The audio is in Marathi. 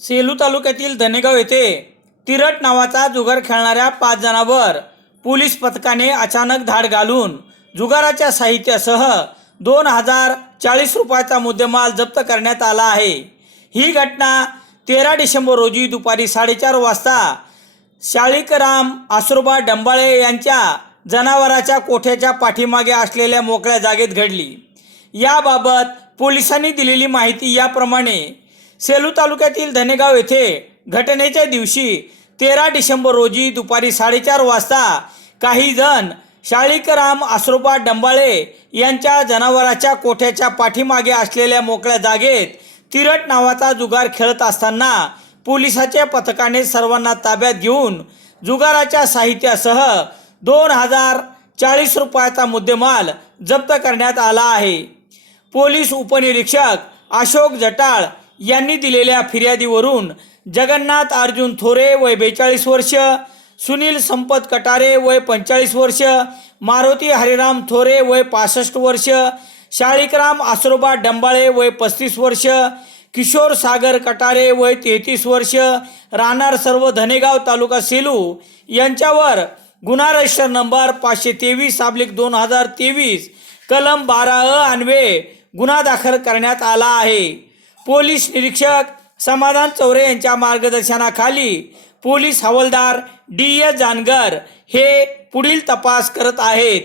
सेलू तालुक्यातील धनेगाव येथे तिरट नावाचा जुगार खेळणाऱ्या पाच जणांवर पोलीस पथकाने अचानक धाड घालून जुगाराच्या साहित्यासह दोन हजार चाळीस रुपयाचा मुद्देमाल जप्त करण्यात आला आहे. ही घटना तेरा डिसेंबर रोजी दुपारी साडेचार वाजता शाळिकराम आसुरबा डंबाळे यांच्या जनावराच्या कोठ्याच्या पाठीमागे असलेल्या मोकळ्या जागेत घडली. याबाबत पोलिसांनी दिलेली माहिती याप्रमाणे सेलू तालुक्यातील धनेगाव येथे घटनेच्या दिवशी तेरा डिसेंबर रोजी दुपारी साडेचार वाजता काही जण शाळीकराम आसरोबा डंबाळे यांच्या जनावराच्या कोठ्याच्या पाठीमागे असलेल्या मोकळ्या जागेत तिरट नावाचा जुगार खेळत असताना पोलिसाच्या पथकाने सर्वांना ताब्यात घेऊन जुगाराच्या साहित्यासह दोन हजार चाळीस रुपयाचा मुद्देमाल जप्त करण्यात आला आहे. पोलीस उपनिरीक्षक अशोक जटाळ यांनी दिलेल्या फिर्यादीवरून जगन्नाथ अर्जुन थोरे वय बेचाळीस वर्ष सुनील संपत कटारे वय पंचेचाळीस वर्ष मारुती हरिराम थोरे वय पासष्ट वर्ष शाळिकराम आसरोबा डंबाळे वय पस्तीस वर्ष किशोर सागर कटारे वय तेहतीस वर्ष राहणार सर्व धनेगाव तालुका सेलू यांच्यावर गुन्हा रजिस्टर नंबर पाचशे तेवीस साबलिक दोन हजार तेवीस कलम बारा अ अन्वे गुन्हा दाखल करण्यात आला आहे. पोलीस निरीक्षक समाधान चौरे यांच्या मार्गदर्शनाखाली पोलीस हवालदार डी एस जानगर हे पुढील तपास करत आहेत.